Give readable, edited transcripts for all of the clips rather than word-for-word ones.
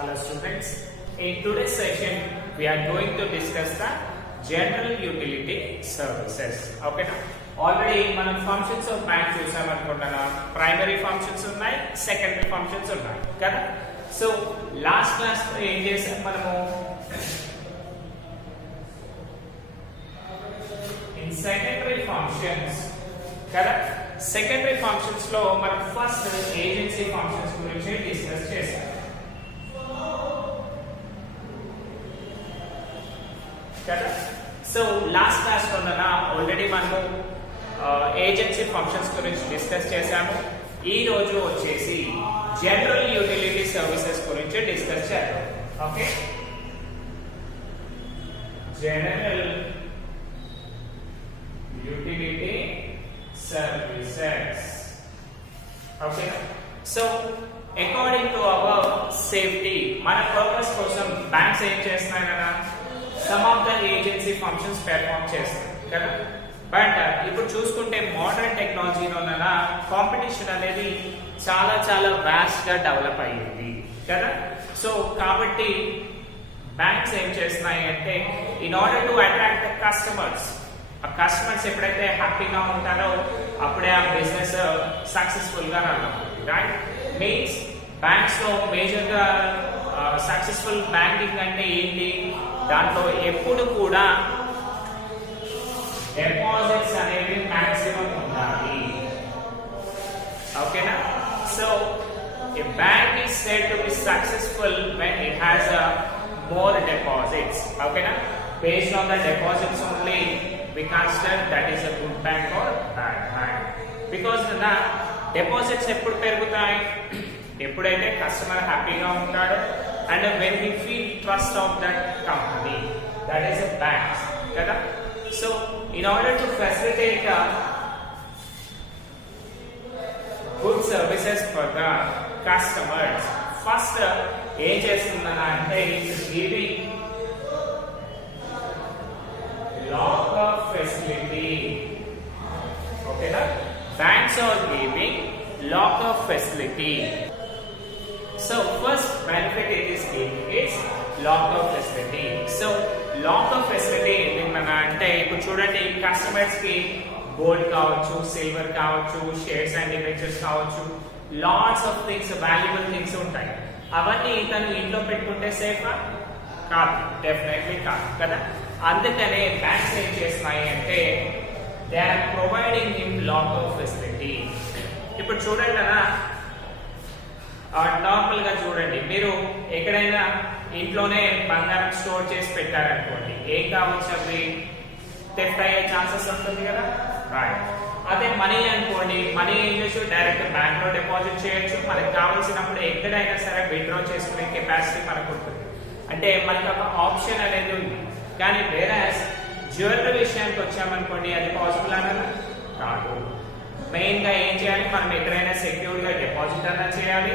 Hello students. In today's session, we are going to discuss the general utility services. Okay na? Already మనం functions of bank చూసాం అనుకుంటున్నా. Primary functions ఉన్నాయి, secondary functions ఉన్నాయి కదా. So last class లో ఏం చేసాం మనము in secondary functions కదా. సెకండరీ ఫంక్షన్స్ లో మనం ఫస్ట్ ఏజెన్సీ ఫంక్షన్స్ గురించి డిస్కస్ చేసాం కదా. సో లాస్ట్ క్లాస్ లో ఆల్రెడీ మనము ఏజెన్సీ ఫంక్షన్స్ గురించి డిస్కస్ చేసాము. ఈ రోజు వచ్చేసి జనరల్ యూటిలిటీ సర్వీసెస్ గురించి డిస్కస్ చేద్దాం. Okay, general utility services. Okay, so according to our safety, మన పర్పస్ కోసం బ్యాంక్స్ ఏం చేస్తున్నాయి కదా, some of the agency functions perform చేస్తాయి కదా. బట్ ఇప్పుడు చూసుకుంటే మోడర్న్ టెక్నాలజీలో కాంపిటీషన్ అనేది చాలా చాలా వాస్ట్ గా డెవలప్ అయ్యింది కదా. సో కాబట్టి బ్యాంక్స్ ఏం చేస్తున్నాయి అంటే in order to attract the customers, ఆ కస్టమర్స్ ఎప్పుడైతే హ్యాపీగా ఉంటారో అప్పుడే ఆ బిజినెస్ సక్సెస్ఫుల్ గా రన్ అవుతుంది. రైట్, మీన్స్ బ్యాంక్స్ లో మేజర్ గా సక్సెస్ఫుల్ బ్యాంకింగ్ అంటే ఏంటి, దాంట్లో ఎప్పుడు కూడా డిపాజిట్స్ అనేవి మాక్సిమం ఉండాలి. ఓకేనా. So a bank is said to be successful when it has more deposits. ఓకేనా, based on the deposits only we consider that is a good bank or bad bank, because the deposits ఎప్పుడు పెరుగుతాయి, ఎప్పుడైతే customer హ్యాపీగా ఉంటాడో and when he feel trust of that company, that is a bank కదా. So in order to facilitate good services for the customers, first ఏం చేస్తుందన్నా అంటే it's giving lock-up facility. Okay na? Banks are giving lock-up facility. So first benefit it is giving is lock-up facility. So lock-up facility ఏంటన్నా అంటే ఇప్పుడు చూడండి, customers కి gold కావచ్చు, silver కావచ్చు, shares and debentures కావచ్చు, lots of things, valuable things ఉంటాయి. అవన్నీ తను ఇంట్లో పెట్టుకుంటే సేఫా కాదు, డెఫినెట్లీ కాదు కదా. అందుకనే బ్యాంక్స్ ఏం చేస్తున్నాయి అంటే they are providing him lockup facility. ఇప్పుడు చూడండి అన్న, నార్మల్ గా చూడండి, మీరు ఎక్కడైనా ఇంట్లోనే బంగారం స్టోర్ చేసి పెట్టారనుకోండి, ఏం కావచ్చు, అవి థెఫ్ట్ అయ్యే ఛాన్సెస్ ఉంటుంది కదా. రైట్, అదే మనీ అనుకోండి, మనీ ఏం చేయొచ్చు, డైరెక్ట్ బ్యాంక్ లో డిపాజిట్ చేయొచ్చు. మనకి కావాల్సినప్పుడు ఎక్కడైనా సరే విత్డ్రా చేసుకునే కెపాసిటీ మనకు ఉంటుంది, అంటే మనకి ఒక ఆప్షన్ అనేది ఉంది. కానీ వేరే జ్యువెలరీ విషయానికి వచ్చామనుకోండి, అది పాసిబుల్ అనేది కాదు. మెయిన్ గా ఏం చేయాలి, మనం ఎక్కడైనా సెక్యూర్ గా డిపాజిట్ అన్నా చేయాలి,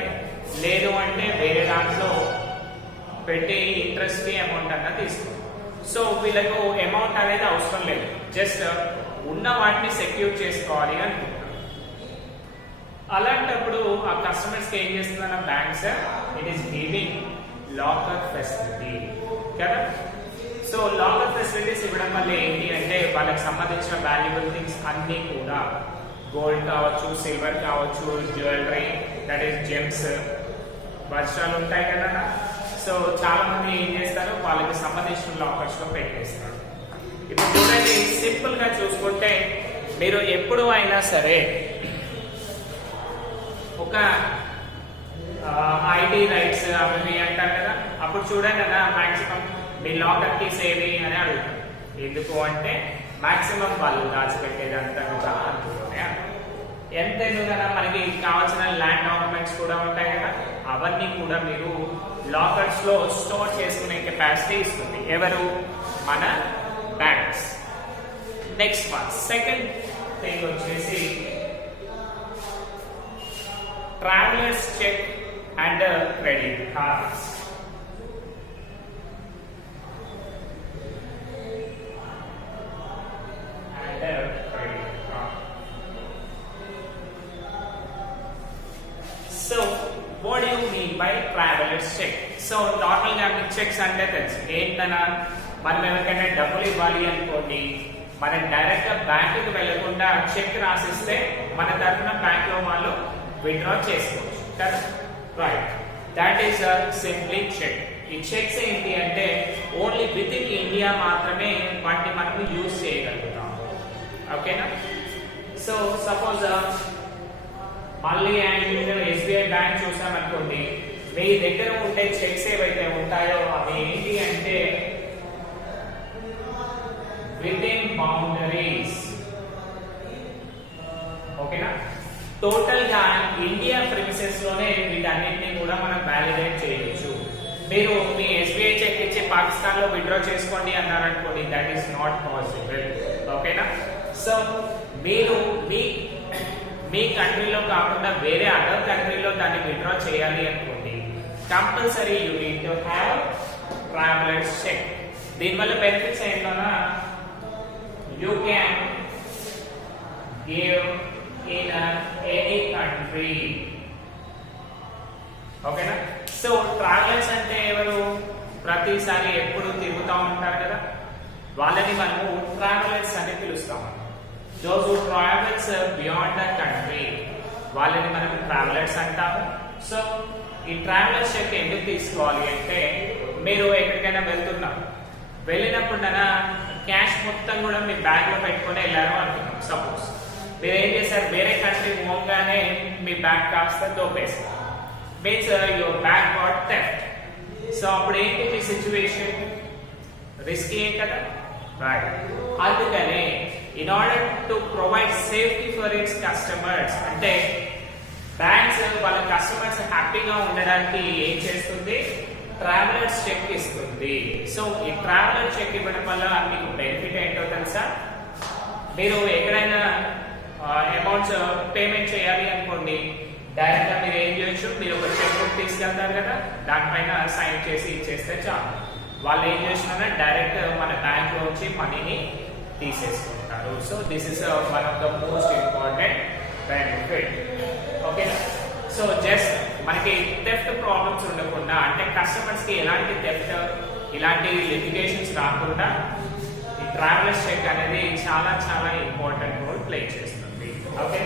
లేదు అంటే వేరే దాంట్లో పెట్టి ఇంట్రెస్ట్ ఫ్రీ అమౌంట్ అన్నా తీసుకోవాలి. సో వీళ్ళకు అమౌంట్ అనేది అవసరం లేదు, జస్ట్ ఉన్న వాటిని సెక్యూర్ చేసుకోవాలి అనుకుంటారు. అలాంటప్పుడు ఆ కస్టమర్స్ కి ఏం చేస్తుందన్న banks, it is giving locker facility కదా. సో లాకర్ ఫెసిలిటీస్ ఇవ్వడం వల్ల ఏంటి అంటే వాళ్ళకి సంబంధించిన వాల్యుబుల్ థింగ్స్ అన్ని కూడా, గోల్డ్ కావచ్చు, సిల్వర్ కావచ్చు, జ్యువెలరీ, దట్ ఈస్ జెమ్స్, వజ్రాలు ఉంటాయి కదా. సో చాలా మంది ఏం చేస్తారు, వాళ్ళకి సంబంధించిన లాకర్స్ లో పెట్టేస్తారు. ఇప్పుడు చూడండి, సింపుల్ గా చూసుకుంటే మీరు ఎప్పుడు అయినా సరే ఒక ఐటీ రైట్స్ అవి అంటారు కదా, అప్పుడు చూడండి కదా, మాక్సిమం మీ లాకర్ కీస్ ఏవి అని అడుగుతారు. ఎందుకు అంటే మాక్సిమం వాళ్ళు దాచిపెట్టేది అంతా కూడా అందులోనే. ఎంత ఎందుకన్నా మనకి కావాల్సిన ల్యాండ్ డాక్యుమెంట్స్ కూడా ఉంటాయి కదా, అవన్నీ కూడా మీరు లాకర్స్ లో స్టోర్ చేసుకునే కెపాసిటీ ఇస్తుంది ఎవరు, మన banks. Next one, second thing వచ్చేసి travellers cheque and credit cards. So what do you mean by traveler's check? So normal గా మీకు చెక్స్ అంటే తెలుసు ఏంటన్నా, మనం ఎవరికైనా డబ్బులు ఇవ్వాలి అనుకోండి, మనం డైరెక్ట్ గా బ్యాంకుకి వెళ్లకుండా చెక్ రాసిస్తే మన తరఫున బ్యాంక్ లో వాళ్ళు విత్డ్రా చేసుకోవచ్చు కదా, right. That is simply cheque. ఈ చెక్స్ ఏంటి అంటే ఓన్లీ విత్ ఇన్ ఇండియా మాత్రమే వాటిని మనం యూజ్ చేయగలుగుతాం. ఓకేనా? సో సపోజ్ మళ్ళీ అండ్ ఎస్బీఐ బ్యాంక్ చూసామనుకోండి, మీ దగ్గర ఉండే చెక్స్ ఏవైతే ఉంటాయో అవి ఏంటి అంటే విత్ ఇన్ బౌండరీస్. ఓకేనా? టోటల్ గా ఇండియా ప్రిమిసెస్ లోనే వీటన్నిటిని కూడా మనం వ్యాలిడేట్ చేయొచ్చు. మీరు మీ ఎస్బీఐ చెక్ ఇచ్చి పాకిస్తాన్ లో విత్డ్రా చేసుకోండి అన్నారనుకోండి, దట్ ఈస్ నాట్ పాసిబుల్. ఓకేనా? సో మీరు మీ కంట్రీలో కాకుండా వేరే అదర్ కంట్రీలో దాన్ని విత్డ్రా చేయాలి అనుకోండి, compulsory you need to have travellers cheque. దీనివల్ల బెనిఫిట్స్ ఏంటన్నా, you can give in any country. ఓకేనా? సో ట్రావెలర్స్ అంటే ఎవరు? ప్రతిసారి ఎప్పుడు తిరుగుతూ ఉంటారు కదా, వాళ్ళని మనము ట్రావెలర్స్ అని పిలుస్తాం. Those who travels beyond the country, వాళ్ళని మనం ట్రావెలర్స్ అంటాము. సో ఈ ట్రావెలర్స్ చెక్ ఎందుకు తీసుకోవాలి అంటే, మీరు ఎక్కడికైనా వెళ్తున్నారు, వెళ్ళినప్పుడు క్యాష్ మొత్తం కూడా మీ బ్యాగ్ లో పెట్టుకొని వెళ్ళారు అనుకున్నాం. సపోజ్ మీరు ఏం చేశారు, వేరే కంట్రీ పోగానే మీ బ్యాగ్ కాస్త దోపేస్తారు, means your bag got theft. So అప్పుడు ఏంటి మీ సిచ్యువేషన్? రిస్కీ కదా, రైట్. అందుకనే in order to provide safety for its customers, అంటే బ్యాంక్స్ వాళ్ళ కస్టమర్స్ హ్యాపీగా ఉండడానికి ఏం చేస్తుంది? ట్రావెలర్స్ చెక్ ఇస్తుంది. సో ఈ ట్రావెలర్ చెక్ ఇవ్వడం వల్ల మీకు బెనిఫిట్ ఏంటో తెలుసా? మీరు ఎక్కడైనా అమౌంట్స్ పేమెంట్ చేయాలి అనుకోండి, డైరెక్ట్ గా మీరు ఏం చేయొచ్చు, మీరు ఒక చెక్ బుక్ తీసుకెళ్తారు కదా, దానిపైన సైన్ చేసి ఇచ్చేస్తే చాలు. వాళ్ళు ఏం చేసినా డైరెక్ట్ మన బ్యాంక్ లో వచ్చి మనీని తీసేసుకుంటారు. So this is one of the most important benefit. ఓకేనా? సో జస్ట్ మనకి థెఫ్ట్ ప్రాబ్లమ్స్ ఉండకుండా, అంటే కస్టమర్స్ కి ఎలాంటి థెఫ్ట్, ఇలాంటి లిటిగేషన్స్ రాకుండా ఈ ట్రావెలర్స్ చెక్ అనేది చాలా చాలా ఇంపార్టెంట్ రోల్ ప్లే చేస్తుంది. Okay,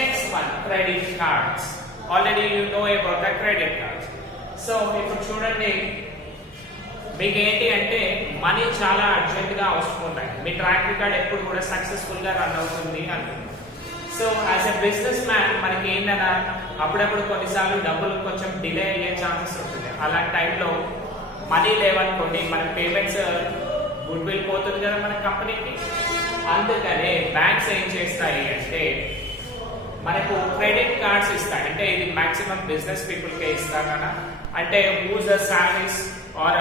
next one credit cards. Already you know about the credit cards. So ఇప్పుడు చూడండి, మీకు ఏంటి అంటే మనీ చాలా అర్జెంట్ గా అవసరం ఉంటాయి, మీ ట్రాక్ రికార్డ్ ఎప్పుడు కూడా సక్సెస్ఫుల్ గా రన్ అవుతుంది అనుకుంటున్నాం. So as a business man మనకి ఏంటన్నా, అప్పుడప్పుడు కొన్నిసార్లు డబ్బులు కొంచెం డిలే అయ్యే ఛాన్సెస్ ఉంటుంది. అలాంటి టైంలో మనీ లేవనుకోండి, మన పేమెంట్స్ గుడ్ విల్ పోతుంది కదా మన కంపెనీకి. అందుకనే బ్యాంక్స్ ఏం చేస్తాయి అంటే మనకు క్రెడిట్ కార్డ్స్ ఇస్తాయి. అంటే ఇది మాక్సిమం బిజినెస్ పీపుల్ కే ఇస్తారు కదా, అంటే whose the salaries or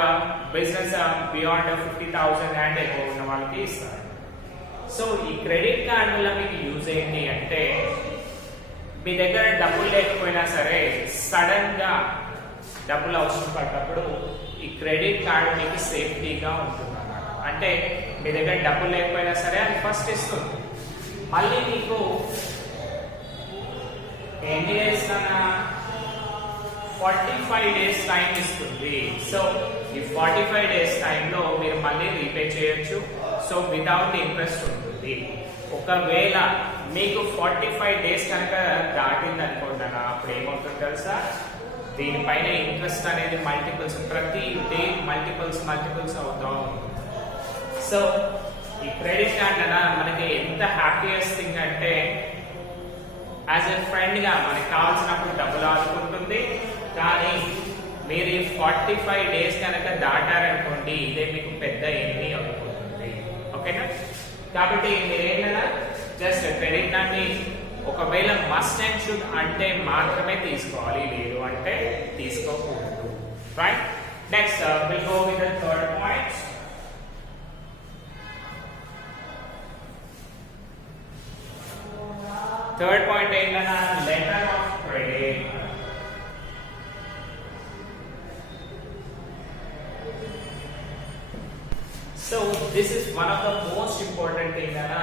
business beyond 50,000 and above ఉన్న వాళ్ళకి ఇస్తారు. సో ఈ క్రెడిట్ కార్డ్ వల్ల మీకు యూజ్ ఏంటి అంటే, మీ దగ్గర డబ్బులు లేకపోయినా సరే సడన్ గా డబ్బులు అవసరం పడ్డప్పుడు ఈ క్రెడిట్ కార్డ్ మీకు సేఫ్టీగా ఉంటుంది అన్నమాట. అంటే మీ దగ్గర డబ్బులు లేకపోయినా సరే అది ఫస్ట్ ఇస్తుంది, మళ్ళీ మీకు ఎన్ని డేస్ కన్నా 45 డేస్ టైం ఇస్తుంది. సో ఈ 45 డేస్ టైంలో మీరు మళ్ళీ రీపే చేయొచ్చు. సో వితౌట్ ఇంట్రెస్ట్ ఉంటుంది. ఒకవేళ మీకు 45 డేస్ కనుక దాటింది అనుకోండి, అప్పుడు ఏమవుతుంది తెలుసా, దీనిపైన ఇంట్రెస్ట్ అనేది మల్టిపుల్స్, ప్రతి డే మల్టిపుల్స్ అవుతా ఉంటుంది. సో ఈ క్రెడిట్ కార్డ్ అన్న మనకి ఎంత హ్యాపీయెస్ట్ థింగ్ అంటే, యాజ్ ఎ ఫ్రెండ్ గా మనకి కావాల్సినప్పుడు డబ్బులు ఆదుకుంటుంది. కానీ మీరు ఈ 45 డేస్ కనుక దాటారనుకోండి, ఇదే మీకు పెద్ద ఎన్ని అవుతుంది. ఓకేనా? కాబట్టి మీరేమైనా జస్ట్ క్రెడిట్ కార్డ్ ని ఒకవేళ మస్ట్ అండ్ షుడ్ అంటే మాత్రమే తీసుకోవాలి, లేదు అంటే తీసుకోకూడదు. Right? Next will go with the third point. Third point ఏంటన్నా, letter of credit. So this is one of the most important thing అన్న,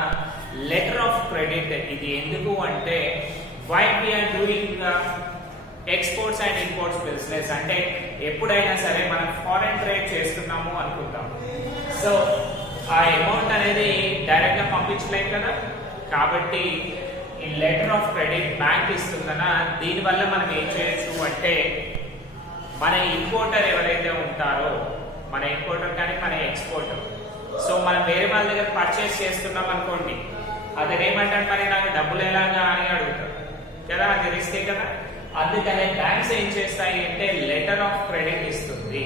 లెటర్ ఆఫ్ క్రెడిట్. ఇది ఎందుకు అంటే, why we are doing exports and imports business, అంటే ఎప్పుడైనా సరే మనం foreign trade చేస్తున్నాము అనుకుంటాం. సో ఆ అమౌంట్ అనేది డైరెక్ట్ గా పంపించలేం కదా, కాబట్టి ఈ లెటర్ ఆఫ్ క్రెడిట్ బ్యాంక్ ఇస్తుందనా, దీనివల్ల మనం ఏం చేయొచ్చు అంటే మన ఇంపోర్టర్ ఎవరైతే ఉంటారో, మన ఇంపోర్టర్ కానీ మన ఎక్స్పోర్టర్, సో మనం వేరే వాళ్ళ దగ్గర పర్చేస్ చేస్తున్నాం అనుకోండి, అతను ఏమంటాడు, మరి నాకు డబ్బులు ఎలాగా అని అడుగుతాడు కదా, అది రిస్కే కదా. అందుకనే బ్యాంక్స్ ఏం చేస్తాయి అంటే లెటర్ ఆఫ్ క్రెడిట్ ఇస్తుంది.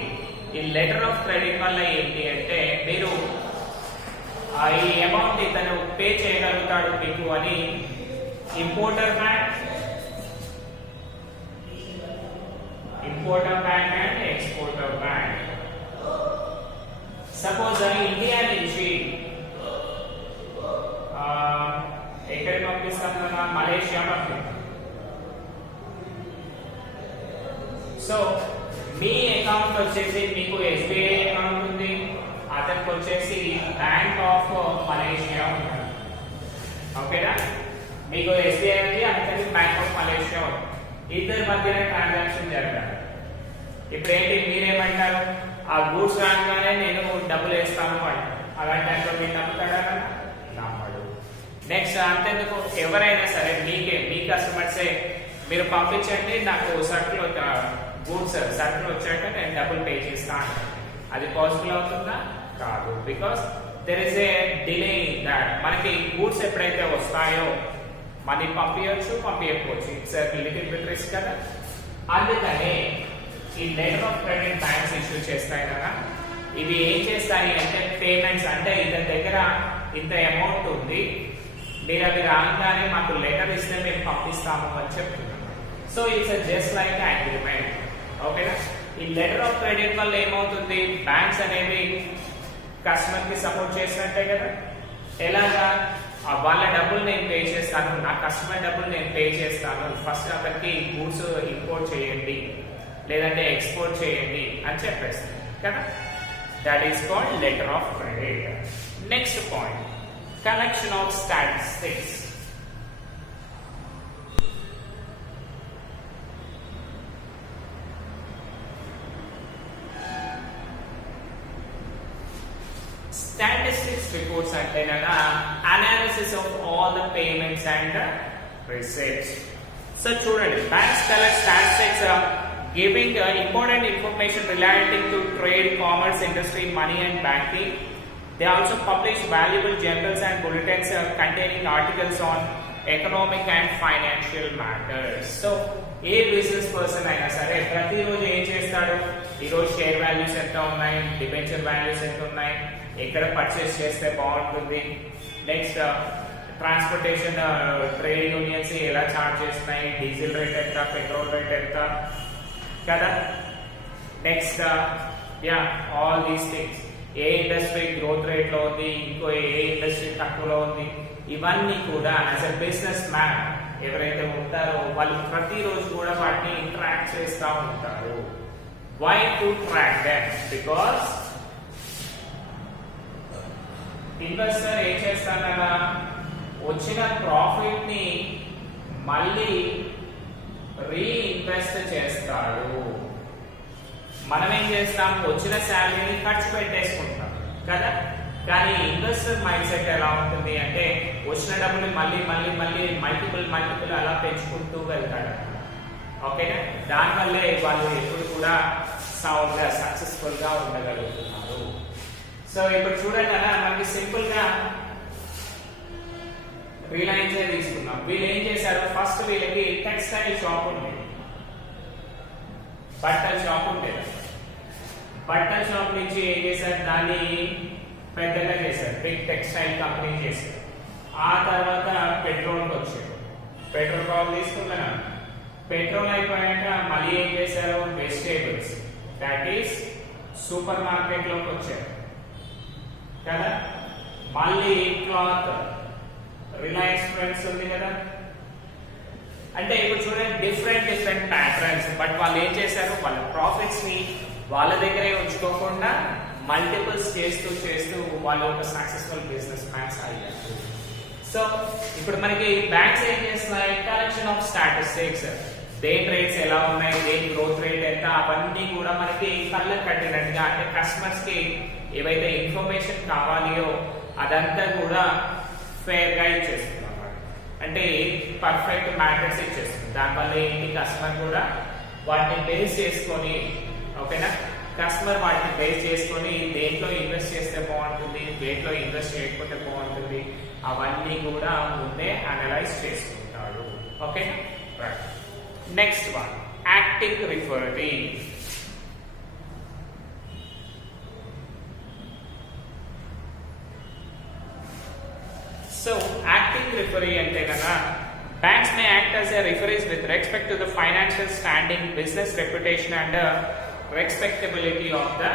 ఈ లెటర్ ఆఫ్ క్రెడిట్ వల్ల ఏంటి అంటే మీరు ఈ అమౌంట్ ఇతను పే చేయగలుగుతాడు మీకు అని importer bank and exporter bank. Suppose India నుంచి ఎక్కడికి పంపిస్తాం కదా, మలేషియా పంపిస్తాం. సో మీ అకౌంట్ వచ్చేసి మీకు ఎస్బీఐ అకౌంట్ ఉంది, అతనికి వచ్చేసి బ్యాంక్ ఆఫ్ మలేషియా ఉంది. ఓకేనా, మీకు ఎస్బీఐ ఉంది, అతనికి బ్యాంక్ ఆఫ్ మలేషియా ఉంది. ఇద్దరి మధ్యన ట్రాన్సాక్షన్ జరగాలి. ఇప్పుడు ఏంటి, మీరేమంటారు, ఆ గూడ్స్ రాగానే నేను డబ్బులు వేస్తాను అంటారు. అలాంటి దాంట్లో మీరు నమ్ముతాడా? నమ్మడు. నెక్స్ట్ అంతేందుకు, ఎవరైనా సరే మీ కస్టమర్సే మీరు పంపించండి, నాకు సర్కిల్ గూడ్స్ సర్కిల్ వచ్చాక నేను డబ్బులు పే చేస్తాను, అది పాసిబుల్ అవుతుందా? కాదు. Because there is a delay in that. మనకి గూడ్స్ ఎప్పుడైతే వస్తాయో మనీ పంపించకపోవచ్చు, ఇట్స్ లిటిల్ బిట్ రిస్క్ కదా. అందుకనే ఈ letter of credit banks issue చేస్తాయి కదా, ఇవి ఏం చేస్తాయి అంటే పేమెంట్స్, అంటే ఇతని దగ్గర ఇంత అమౌంట్ ఉంది, మీరు అది రాగానే మాకు లెటర్ ఇస్తే మేము పంపిస్తాము అని చెప్తున్నాం. So it's just like agreement. ఓకేనా, ఈ లెటర్ ఆఫ్ క్రెడిట్ వల్ల ఏమవుతుంది, బ్యాంక్స్ అనేవి కస్టమర్ కి సపోర్ట్ చేసినట్టే కదా. ఎలాగా, వాళ్ళ డబ్బులు నేను పే చేస్తాను, నా కస్టమర్ డబ్బులు నేను పే చేస్తాను, ఫస్ట్ అతనికి గూడ్స్ ఇంపోర్ట్ చేయండి లేదంటే ఎక్స్పోర్ట్ చేయండి అని చెప్పేస్తాను కదా. That is called letter of credit. Next point, collection of statistics. Statistics reports అంటే analysis of all the payments and receipts. So చూడండి, banks collect statistics giving important information relating to trade, commerce, industry, money and banking. They also publish valuable journals and bulletins containing articles on economic and financial matters. So A business person అయినా సరే ప్రతిరోజు ఏం చేస్తాడు, ఈరోజు share values ఎంత ఉన్నాయి, debenture values ఎంత ఉన్నాయి, ఎక్కడ పర్చేస్ చేస్తే బాగుంటుంది, నెక్స్ట్ ట్రాన్స్పోర్టేషన్ ట్రేడ్ యూనియన్స్ ఎలా చార్జ్ చేస్తున్నాయి, డీజిల్ రేట్ ఎంత, పెట్రోల్ రేట్ ఎంత కదా. Next all these things, A industry growth rate లో ఉంది, ఇంకో ఏ ఇండస్ట్రీ తక్కువలో ఉంది, ఇవన్నీ కూడా యాజ్ ఎ బిజినెస్ మ్యాన్ ఎవరైతే ఉంటారో వాళ్ళు ప్రతిరోజు కూడా వాటిని ఇంటరాక్ట్ చేస్తూ ఉంటారు. Why to track them? Because investor ఏం చేస్తానన్నా వచ్చిన ప్రాఫిట్ ని మళ్ళీ రీఇన్వెస్ట్ చేస్తాడు. మనం ఏం చేస్తాం, వచ్చిన శాలరీని ఖర్చు పెట్టేసుకుంటాం కదా. కానీ ఇన్వెస్టర్ మైండ్ సెట్ ఎలా ఉంటుంది అంటే వచ్చిన డబ్బులు మళ్ళీ మళ్ళీ మళ్ళీ మల్టిపుల్ అలా పెంచుకుంటూ వెళ్తాడు. ఓకేనా, దానివల్లే వాళ్ళు ఎప్పుడు కూడా సౌండ్ గా సక్సెస్ఫుల్ గా ఉండగలుగుతున్నారు. సో ఇప్పుడు చూడండి అలా మనకి సింపుల్ గా రిలయన్స్ తీసుకున్నాం. వీళ్ళు ఏం చేశారు, ఫస్ట్ వీళ్ళకి టెక్స్టైల్ షాప్ ఉండేది, బట్టల షాప్ ఉండేది. బట్టల షాప్ నుంచి ఏం చేశారు, దాన్ని పెద్దగా చేశారు, బిగ్ టెక్స్టైల్ కంపెనీ చేశారు. ఆ తర్వాత పెట్రోల్కి వచ్చారు, పెట్రోల్ పంప్ తీసుకున్నాను. పెట్రోల్ అయిపోయాక మళ్ళీ ఏం చేశారు, vegetables, that is super market లోకి వచ్చారు కదా. మళ్ళీ క్లాత్, రిలయన్స్ ఫ్రెండ్స్ ఉంది కదా. అంటే ఇప్పుడు చూడండి డిఫరెంట్ ప్యాటర్న్స్. బట్ వాళ్ళు ఏం చేశారు, వాళ్ళ ప్రాఫిట్స్ ని వాళ్ళ దగ్గరే ఉంచుకోకుండా మల్టిపుల్స్ చేస్తూ వాళ్ళు ఒక సక్సెస్ఫుల్ బిజినెస్ మ్యాన్స్ అయ్యారు. సో ఇప్పుడు మనకి బ్యాంక్స్ ఏం చేస్తున్నాయి, కలెక్షన్ ఆఫ్ స్టాటిస్టిక్స్. దేని రేట్స్ ఎలా ఉన్నాయి, దేని గ్రోత్ రేట్ ఎంత, అవన్నీ కూడా మనకి కళ్ళకు కట్టినట్టుగా అంటే కస్టమర్స్ కి ఏవైతే ఇన్ఫర్మేషన్ కావాలియో అదంతా కూడా ఫేర్ గా ఇచ్చేస్తుంది అన్నమాట. అంటే పర్ఫెక్ట్ మ్యాటర్స్ ఇచ్చేస్తుంది. దానివల్ల ఏంటి, కస్టమర్ కూడా వాటిని బేస్ చేసుకొని, ఓకేనా, కస్టమర్ వాటిని బేస్ చేసుకొని దేంట్లో ఇన్వెస్ట్ చేస్తే బాగుంటుంది, దేంట్లో ఇన్వెస్ట్ చేయకపోతే బాగుంటుంది, అవన్నీ కూడా ముందే అనలైజ్ చేసుకుంటాడు. ఓకేనా, right. Next one, acting referee. So acting referee అంటే కదా, banks may act as a referees with respect to the financial standing, business reputation and respectability of the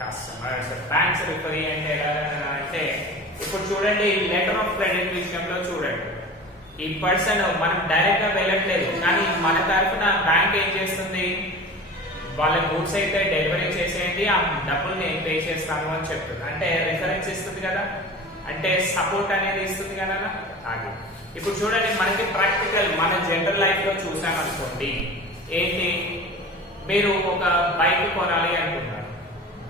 customers. Banks referee అంటే ఎలా అంటే, ఇప్పుడు చూడండి లెటర్ ఆఫ్ క్రెడిట్ విషయంలో చూడండి, ఈ పర్సన్ మనం డైరెక్ట్ గా వెళ్ళట్లేదు, కానీ మన తరఫున బ్యాంక్ ఏం చేస్తుంది, వాళ్ళ గూడ్స్ అయితే డెలివరీ చేసేయండి, ఆ డబ్బులు నేను పే చేస్తాను అని చెప్తుంది. అంటే రిఫరెన్స్ ఇస్తుంది కదా, అంటే సపోర్ట్ అనేది ఇస్తుంది కదా. అది ఇప్పుడు చూడండి, మనకి ప్రాక్టికల్ మన జనరల్ లైఫ్ లో చూసామనుకోండి, ఏంటి, మీరు ఒక బైక్ కొనాలి అనుకుంటారు,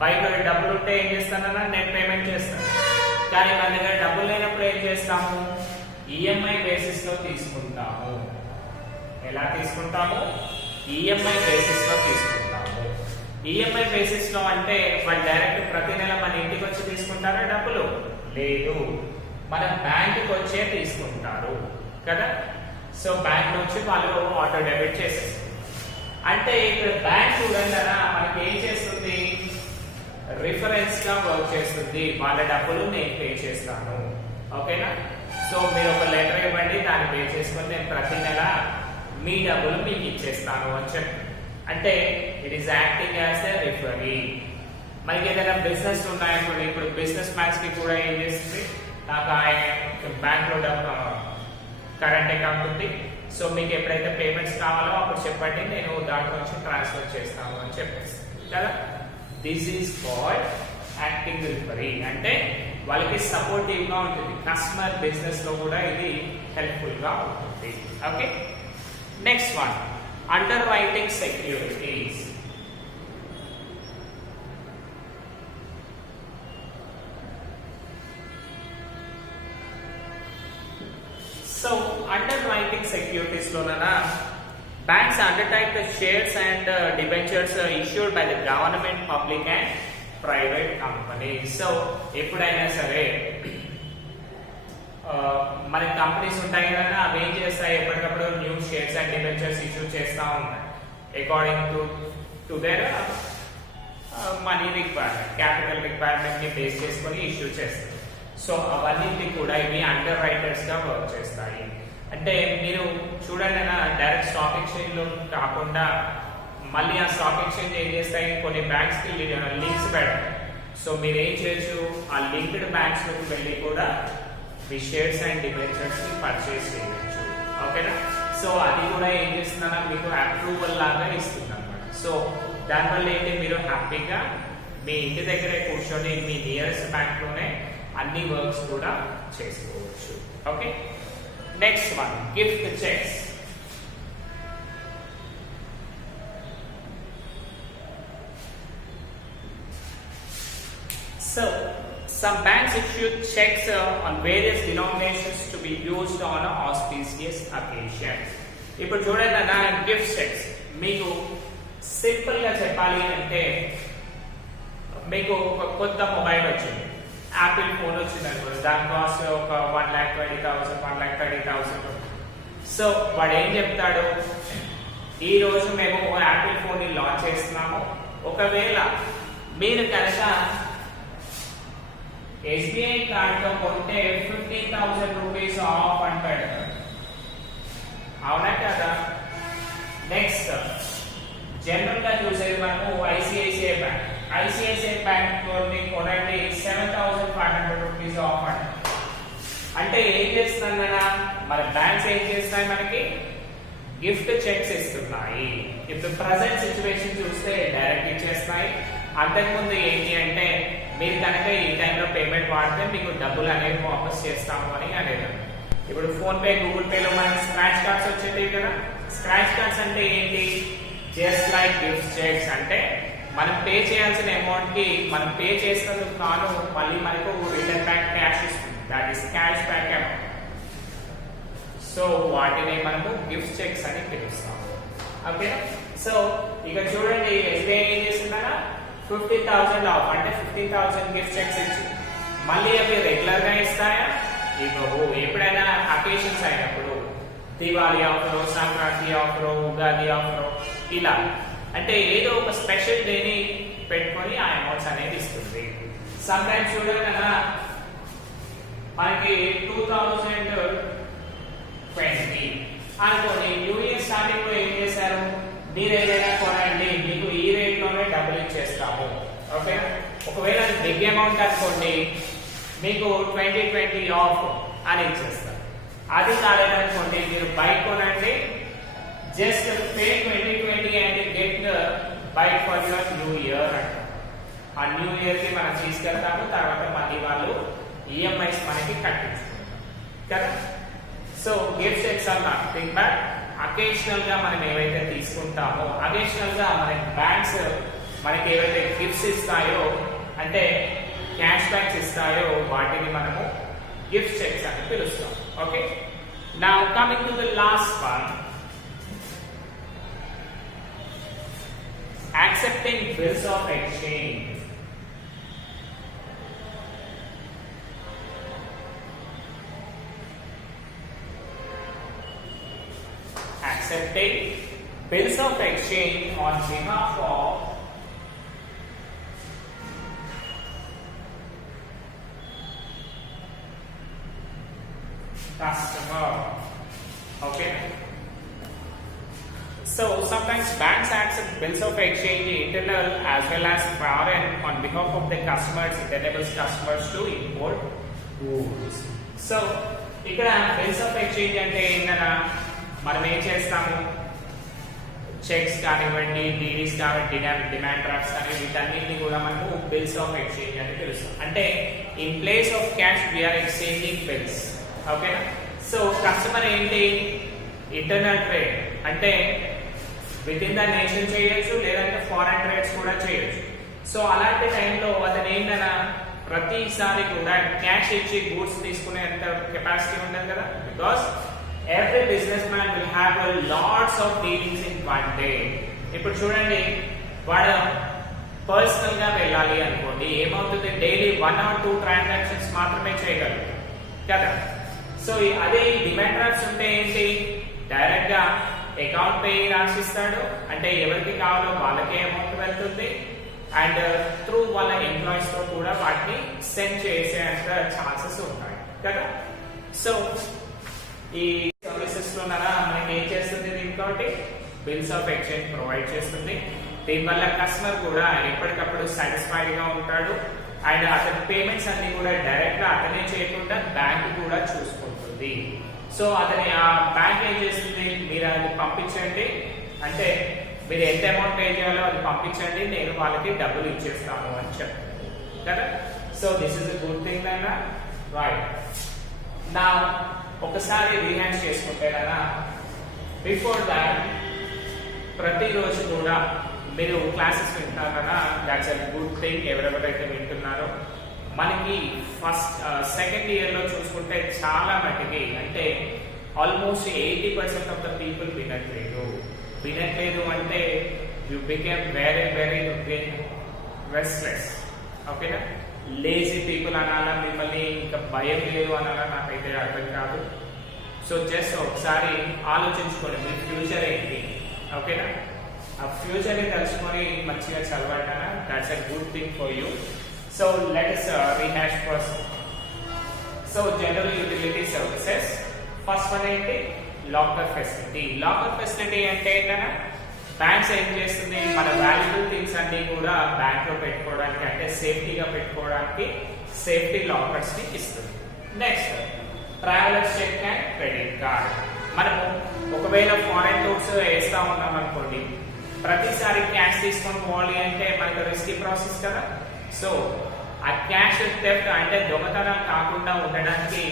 బైక్ లో డబ్బులు ఉంటే ఏం చేస్తానన్నా నెట్ పేమెంట్ చేస్తాను, కానీ మన దగ్గర డబ్బులు లేనప్పుడు ఏం చేస్తాము, ఈఎంఐ బేసిస్ లో తీసుకుంటాము. ఎలా తీసుకుంటాము, ఈఎంఐ బేసిస్ లో తీసుకుంటాము. ఈఎంఐ బేసిస్ లో అంటే వాళ్ళు డైరెక్ట్ ప్రతి నెల మన ఇంటికి వచ్చి తీసుకుంటారా డబ్బులు? లేదు, మన బ్యాంక్ వచ్చే తీసుకుంటారు కదా. సో బ్యాంక్ నుంచి వాళ్ళు ఆటో డెబిట్ చేసేస్తారు. అంటే ఇక్కడ బ్యాంక్ చూడండి మనకి ఏం చేస్తుంది, రిఫరెన్స్ గా వర్క్ చేస్తుంది. వాళ్ళ డబ్బులు నేను పే చేస్తాను, ఓకేనా. సో మీరు ఒక లెటర్ ఇవ్వండి, దాన్ని పే చేసుకొని నేను ప్రతి నెల మీ డబ్బులు మీకు ఇచ్చేస్తాను అని చెప్పి, అంటే it is acting as a referee. మనకి ఏదైనా బిజినెస్ ఉన్నాయనుకోండి, ఇప్పుడు బిజినెస్ మ్యాన్స్ కి కూడా ఏం చేస్తుంది, నాకు బ్యాంక్ లో కరెంట్ అకౌంట్ ఉంది, సో మీకు ఎప్పుడైతే పేమెంట్స్ కావాలో అప్పుడు చెప్పండి, నేను దాంట్లో నుంచి ట్రాన్స్ఫర్ చేస్తాను అని చెప్పేసి కదా. This is called acting referee. అంటే వాళ్ళకి సపోర్టివ్ గా ఉంటుంది, కస్టమర్ బిజినెస్ లో కూడా ఇది హెల్ప్ఫుల్ గా ఉంటుంది. Okay, next one, under writing securities. So, underwriting securities లోనైనా banks undertake the shares and debentures issued by the government, public and private companies. So, ఎప్పుడైనా సరే మన కంపెనీస్ ఉంటాయి కదా, అవి ఏం చేస్తాయి, ఎప్పటికప్పుడు new shares and debentures issue చేస్తూ ఉంటాయి according to their money requirement, capital requirement ని బేస్ చేసుకొని ఇష్యూ చేస్తారు. సో అవన్నీ కూడా ఇవి అండర్ రైటర్స్ గా వర్క్ చేస్తాయి. అంటే మీరు చూడండి, డైరెక్ట్ స్టాక్ ఎక్స్చేంజ్ లో కాకుండా మళ్ళీ ఆ స్టాక్ ఎక్స్చేంజ్ ఏం చేస్తాయి, కొన్ని బ్యాంక్స్ కి లింక్స్ పెడతాయి. సో మీరు ఏం చేయొచ్చు, ఆ లింక్డ్ బ్యాంక్స్ లోకి వెళ్ళి కూడా మీ షేర్స్ అండ్ డిబెంచర్స్ ని పర్చేస్ చేయవచ్చు, ఓకేనా. సో అది కూడా ఏం చేస్తుందన్నా మీకు అప్రూవల్ లాగా ఇస్తుంది అన్నమాట. సో దానివల్ల ఏంటి, మీరు హ్యాపీగా మీ ఇంటి దగ్గరే కూర్చొని మీ నియరెస్ట్ బ్యాంక్ లోనే అన్ని వర్క్స్ కూడా చేసుకోవచ్చు. Okay, next one, gift checks. So, some banks issue checks on various denominations to be used on auspicious occasions. ఇప్పుడు చూడండి అన్న, గిఫ్ట్ చెక్స్ మీకు సింపుల్ గా చెప్పాలి అంటే, మీకు ఒక కొత్త మొబైల్ వచ్చింది, యాపిల్ ఫోన్ వచ్చింది అనుకోండి, దాని కాస్ట్ ఒక 1,20,000 1,30,000. సో వాడు ఏం చెప్తాడు, ఈ రోజు మేము యాపిల్ ఫోన్ ని లాంచ్ చేస్తున్నాము, ఒకవేళ మీరు కనుక SBI కార్డ్ తో కొంటే 15,000 రూపీస్ ఆఫ్ అని పెడతారు, అవునా కదా. నెక్స్ట్ జనరల్ గా చూసేది మనము ఐసిఐసిఐ బ్యాంక్. ఐసిఐసిఐ బ్యాంక్ కొనండి 7,500 రూపీస్ ఆఫ్ అంట. అంటే ఏం చేస్తుందన్నా, మన బ్యాంక్స్ ఏం చేస్తున్నాయి, మనకి గిఫ్ట్ చెక్స్ ఇస్తున్నాయి. ఇప్పుడు ప్రజెంట్ సిచ్యువేషన్ చూస్తే డైరెక్ట్ ఇచ్చేస్తాయి. అంతకుముందు ఏంటి అంటే, మీరు కనుక ఈ టైంలో పేమెంట్ వాడితే మీకు డబ్బులు అనేవి వాపస్ చేస్తాము అని అనేది. ఇప్పుడు ఫోన్ పే గూగుల్ పేలో మనకి స్క్రాచ్ కార్డ్స్ వచ్చేవి కదా. స్క్రాచ్ కార్డ్స్ అంటే ఏంటి? Just like gift checks. అంటే మనం పే చేయాల్సిన అమౌంట్ కి మనం పే చేసినందుకు కాను మళ్ళీ మనకు రిటర్న్ బ్యాక్ క్యాష్ ఇస్తుంది. That is cash back amount. So వాటిని మనము గిఫ్ట్ చెక్స్ అని పిలుస్తాం. ఓకే. సో ఇక చూడండి ఎస్బీఐ ఏం చేసిందన్నా 50,000 ఆఫ్ అంటే 15,000 గిఫ్ట్ చెక్స్ ఇచ్చి మళ్ళీ అవి రెగ్యులర్ గా ఇస్తాయా? ఇవ్వవు. ఎప్పుడైనా అకేషన్స్ అయినప్పుడు Diwali offer, Sankranti offer, Ugadi offer, ఇలా అంటే ఏదో ఒక స్పెషల్ డేని పెట్టుకొని ఆ అమౌంట్స్ అనేది ఇస్తుంది. సమ్ టైమ్స్ చూడండి కదా మనకి 2020 అనుకోండి, న్యూ ఇయర్ స్టార్టింగ్ లో ఏం చేశారు? మీరు ఏదైనా కొనండి మీకు ఈ రేట్ లోనే డబ్బులు ఇచ్చేస్తాము. ఓకే. ఒకవేళ అది బిగ్ అమౌంట్ అనుకోండి మీకు 2020 ఆఫ్ అని ఇచ్చేస్తారు. అది కాలేదనుకోండి మీరు బైక్ కొనండి, just pay 2020 and get bike for your new year అంట. ఆ న్యూ ఇయర్ కి మనం తీసుకెళ్తాము, తర్వాత మళ్ళీ వాళ్ళు ఈఎంఐస్ మనకి కట్టించుకుంటారు కదా. So gift cheques are nothing but occasional గా మనం ఏవైతే తీసుకుంటామో, అకేషనల్ గా మనకి బ్యాంక్స్ మనకి ఏవైతే గిఫ్ట్స్ ఇస్తాయో అంటే క్యాష్ బ్యాక్స్ ఇస్తాయో వాటిని మనము గిఫ్ట్ చెక్స్ అని పిలుస్తాం. Okay. Now coming to the last one, accepting bills of exchange. Accepting bills of exchange on behalf of customer. Okay. So sometimes banks accept bills of exchange internal as well as foreign on behalf of the customers. It enables customers to import goods. So ఇక్కడ bills of exchange అంటే ఏంటన్నా మనం ఏం చేస్తాము? Checks కానివ్వండి, DDs కానివ్వండి, demand drafts కానీ వీటన్నిటిని కూడా మనము బిల్స్ ఆఫ్ ఎక్స్చేంజ్ అని పిలుస్తాం. అంటే in place of cash we are exchanging bills. ఓకేనా. సో కస్టమర్ ఏంటి? ఇంటర్నల్ ట్రేడ్ అంటే విత్ ఇన్ ద నేషన్ చేయొచ్చు, లేదంటే ఫారెన్ ట్రేడ్స్ కూడా చేయొచ్చు. సో అలాంటి టైంలో అతను ఏంటన్నా ప్రతిసారి కూడా క్యాష్ ఇచ్చి గూడ్స్ తీసుకునేంత కెపాసిటీ ఉండదు కదా. Because every business man will have lots of dealings in one day. ఇప్పుడు చూడండి వాడు పర్సనల్ గా వెళ్ళాలి అనుకోండి, ఏమవుతుంది? డైలీ 1 or 2 ట్రాన్సాక్షన్స్ మాత్రమే చేయగలరు కదా. సో అదే డిమాండ్ డ్రాఫ్ట్స్ ఉంటే ఏంటి? డైరెక్ట్ గా అకౌంట్ పే రాసిస్తాడు, అంటే ఎవరికి కావాలో వాళ్ళకే అమౌంట్ వెళ్తుంది, అండ్ త్రూ వాళ్ళ ఎంప్లాయీస్ తో కూడా వాటిని సెండ్ చేసేంత ఛాన్సెస్ ఉంటాయి కదా. సో ఈ సర్వీసెస్ లో మనకి ఏం చేస్తుంది? ఇంకోటి బిల్స్ ఆఫ్ ఎక్స్చేంజ్ ప్రొవైడ్ చేస్తుంది. దీనివల్ల కస్టమర్ కూడా ఎప్పటికప్పుడు సాటిస్ఫైడ్ గా ఉంటాడు, అండ్ అతని పేమెంట్స్ అన్ని కూడా డైరెక్ట్ గా అతనే చేయకుండా బ్యాంక్ కూడా చూసుకుంటుంది. సో అతని ఆ బ్యాంక్ ఏం చేస్తుంది? మీరు అది పంపించండి, అంటే మీరు ఎంత అమౌంట్ పే చేయాలో అది పంపించండి, నేను వాళ్ళకి డబ్బులు ఇచ్చేస్తాను అని చెప్తాను కదా. So this is a good thing అన్నా, రైట్. నా ఒకసారి రీహాష్ చేసుకుంటే కదా, బిఫోర్ దాట్ ప్రతిరోజు కూడా మీరు క్లాసెస్ వింటారు కదా, దాట్స్ అ గుడ్ థింగ్. ఎవరెవరైతే వింటున్నారో మనకి ఫస్ట్ సెకండ్ ఇయర్ లో చూసుకుంటే చాలా మట్టికి అంటే ఆల్మోస్ట్ 80% ఆఫ్ ద పీపుల్ వినట్లేదు అంటే you became very very restless. ఓకేనా. లేజీ పీపుల్ అనాలా, మిమ్మల్ని ఇంకా భయం లేదు అనాలా, నాకైతే అర్థం కాదు. సో జస్ట్ ఒకసారి ఆలోచించుకోండి మీ ఫ్యూచర్ ఏంటి. ఓకేనా. ఆ ఫ్యూచర్ ని తెలుసుకొని మంచిగా చదవంటారా, that's a good thing for you. So let us rehash first. So general utility services. First one ఏంటి? Locker facility. లాకర్ ఫెసిలిటీ అంటే ఏంటన్నా బ్యాంక్స్ ఏం చేస్తుంది? మన వాల్యుబుల్ థింగ్స్ అన్ని కూడా బ్యాంక్ లో పెట్టుకోవడానికి, అంటే సేఫ్టీగా పెట్టుకోవడానికి సేఫ్టీ లాకర్స్ ని ఇస్తుంది. Next travellers cheque and credit card. మనము ఒకవేళ ఫారెన్ టూర్స్ వేస్తా ఉన్నాం అనుకోండి, ప్రతిసారి క్యాష్ తీసుకొని పోవాలి అంటే మనకు రిస్కీ ప్రాసెస్ కదా. సో ఆ క్యాష్ థెఫ్ట్ అంటే దొంగతనం కాకుండా ఉండడానికి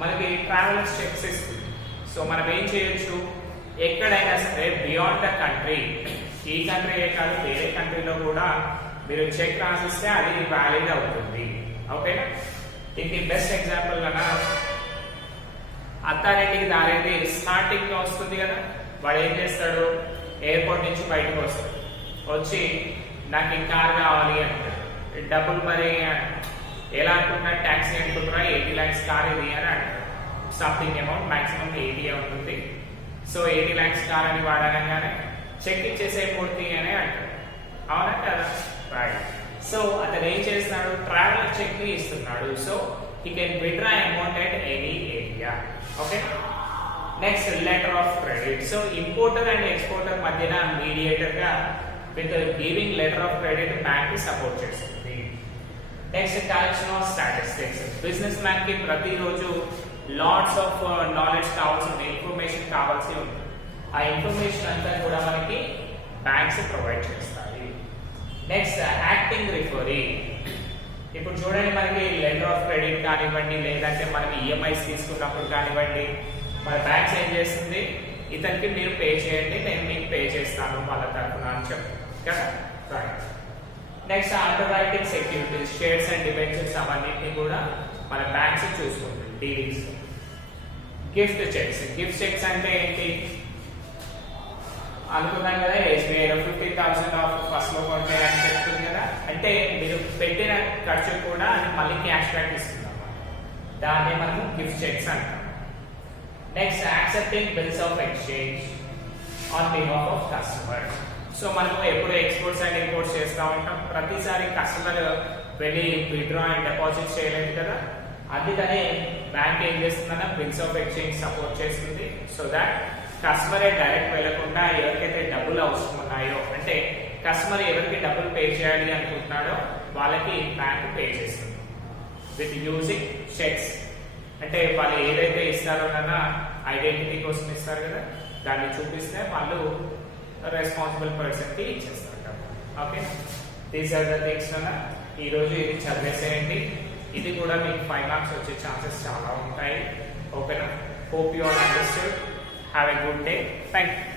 మనకి ట్రావెలర్స్ చెక్స్ ఇస్తుంది. సో మనం ఏం చేయొచ్చు, ఎక్కడైనా సరే బియాండ్ ద కంట్రీ, ఈ కంట్రీయే కాదు వేరే కంట్రీలో కూడా మీరు చెక్ రాసిస్తే అది వ్యాలిడ్ అవుతుంది. ఓకేనా? దీనికి బెస్ట్ ఎగ్జాంపుల్ కన్నా అత్తారింటికి దారేది స్టార్టింగ్ లో వస్తుంది కదా, వాడు ఏం చేస్తాడు, ఎయిర్పోర్ట్ నుంచి బయటకు వస్తాడు, వచ్చి నాకు ఈ కార్ కావాలి అంటాడు. డబ్బులు మరి ఎలా అనుకుంటున్నా, ట్యాక్సీ అనుకుంటున్నా, 80 lakhs కార్ ఇది అని అంటాడు. సంథింగ్ అమౌంట్ మాక్సిమం 80 ఉంటుంది. సో 80 lakhs కార్ అని వాడనగానే చెక్ ఇచ్చేసే పూర్తి అని అంటాడు. అవునా కదా? రైట్. సో అతను ఏం చేస్తున్నాడు, ట్రావెలర్ చెక్ ని ఇస్తున్నాడు. So he can withdraw amount at any area. Okay. Next, letter of credit. So importer and exporter మధ్యన మీడియేటర్ గా with giving letter of credit bank కి సపోర్ట్ చేస్తుంది. Next, collection of statistics. Business man కి ప్రతిరోజు lots of knowledge కావాల్సిన information కావాల్సి ఉంది. ఆ ఇన్ఫర్మేషన్ అంతా కూడా మనకి బ్యాంక్స్ ప్రొవైడ్ చేస్తాయి. Next, acting referee. ఇప్పుడు చూడండి, మనకి లెటర్ ఆఫ్ క్రెడిట్ కానివ్వండి, లేదంటే మనం ఈఎంఐస్ తీసుకున్నప్పుడు కానివ్వండి, మన బ్యాంక్స్ ఏం చేస్తుంది, ఇతనికి మీరు పే చేయండి, నేను మీకు పే చేస్తాను వాళ్ళ తరఫున అని చెప్తాను కదా. Right. Next, under writing securities, shares and debentures అవన్నిటిని కూడా మన బ్యాంక్స్ చూసుకుంటుంది dealings. Gift checks. Gift checks అంటే ఏంటి అనుకున్నాం కదా, ఎస్బీఐలో 50,000 ఆఫ్ ఫస్ట్ లో కొంటే అని చెప్తుంది కదా, అంటే మీరు పెట్టిన ఖర్చు కూడా అది మళ్ళీ క్యాష్ బ్యాక్ ఇస్తున్నాం, దాన్ని మనం గిఫ్ట్ చెక్స్ అంటాం. Next, accepting bills of exchange on behalf of customer. So మనము ఎప్పుడు ఎక్స్పోర్ట్స్ అండ్ ఇంపోర్ట్స్ చేస్తూ ఉంటాం, ప్రతిసారి కస్టమర్ వెళ్ళి విత్డ్రా అండ్ డిపాజిట్ చేయలేదు కదా, అందుకనే బ్యాంక్ ఏం చేస్తుందన్నా బిల్స్ ఆఫ్ ఎక్స్చేంజ్ సపోర్ట్ చేస్తుంది. సో దాట్ కస్టమరే డైరెక్ట్ వెళ్లకుండా ఎవరికైతే డబ్బులు అవసరం ఉన్నాయో, అంటే కస్టమర్ ఎవరికి డబ్బులు పే చేయాలి అనుకుంటున్నాడో వాళ్ళకి బ్యాంక్ పే చేస్తుంది విత్ యూజింగ్ చెక్స్. అంటే వాళ్ళు ఏదైతే ఇస్తారో కన్నా ఐడెంటిటీ కోసం ఇస్తారు కదా, దాన్ని చూపిస్తే వాళ్ళు రెస్పాన్సిబుల్ పర్సన్ కి ఇచ్చేస్తారు. Okay, these are the things అన్న. ఈ రోజు ఇది చదివేసేయండి, ఇది కూడా మీకు 5 marks వచ్చే ఛాన్సెస్ చాలా ఉంటాయి. ఓకేనా? Hope you all understood. Have a good day. Thank you.